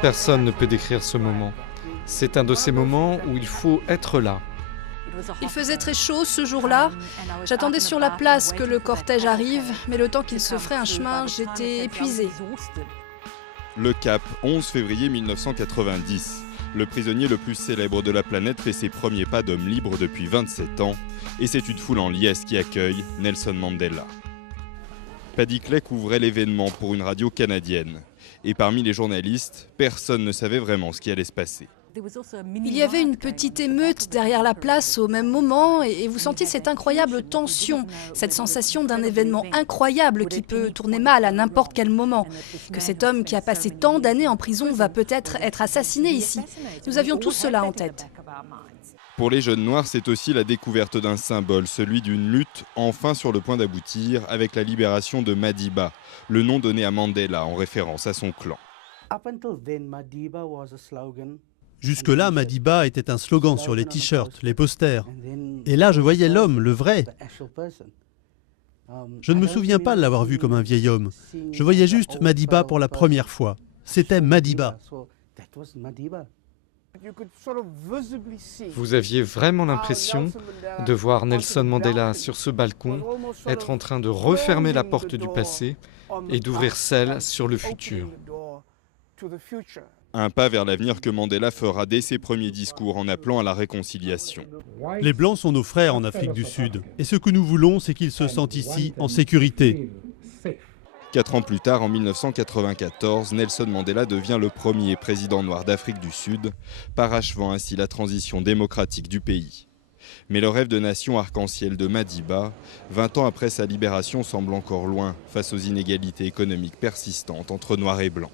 Personne ne peut décrire ce moment. C'est un de ces moments où il faut être là. Il faisait très chaud ce jour-là. J'attendais sur la place que le cortège arrive, mais le temps qu'il se ferait un chemin, j'étais épuisée. Le Cap, 11 février 1990. Le prisonnier le plus célèbre de la planète fait ses premiers pas d'homme libre depuis 27 ans. Et c'est une foule en liesse qui accueille Nelson Mandela. Paddy Clay couvrait l'événement pour une radio canadienne. Et parmi les journalistes, personne ne savait vraiment ce qui allait se passer. Il y avait une petite émeute derrière la place au même moment et vous sentiez cette incroyable tension, cette sensation d'un événement incroyable qui peut tourner mal à n'importe quel moment. Que cet homme qui a passé tant d'années en prison va peut-être être assassiné ici. Nous avions tous cela en tête. Pour les jeunes noirs, c'est aussi la découverte d'un symbole, celui d'une lutte enfin sur le point d'aboutir avec la libération de Madiba, le nom donné à Mandela en référence à son clan. Jusque-là, Madiba était un slogan sur les t-shirts, les posters. Et là, je voyais l'homme, le vrai. Je ne me souviens pas de l'avoir vu comme un vieil homme. Je voyais juste Madiba pour la première fois. C'était Madiba. Vous aviez vraiment l'impression de voir Nelson Mandela sur ce balcon être en train de refermer la porte du passé et d'ouvrir celle sur le futur. Un pas vers l'avenir que Mandela fera dès ses premiers discours en appelant à la réconciliation. Les Blancs sont nos frères en Afrique du Sud. Et ce que nous voulons, c'est qu'ils se sentent ici en sécurité. 4 ans plus tard, en 1994, Nelson Mandela devient le premier président noir d'Afrique du Sud, parachevant ainsi la transition démocratique du pays. Mais le rêve de nation arc-en-ciel de Madiba, 20 ans après sa libération, semble encore loin face aux inégalités économiques persistantes entre noirs et blancs.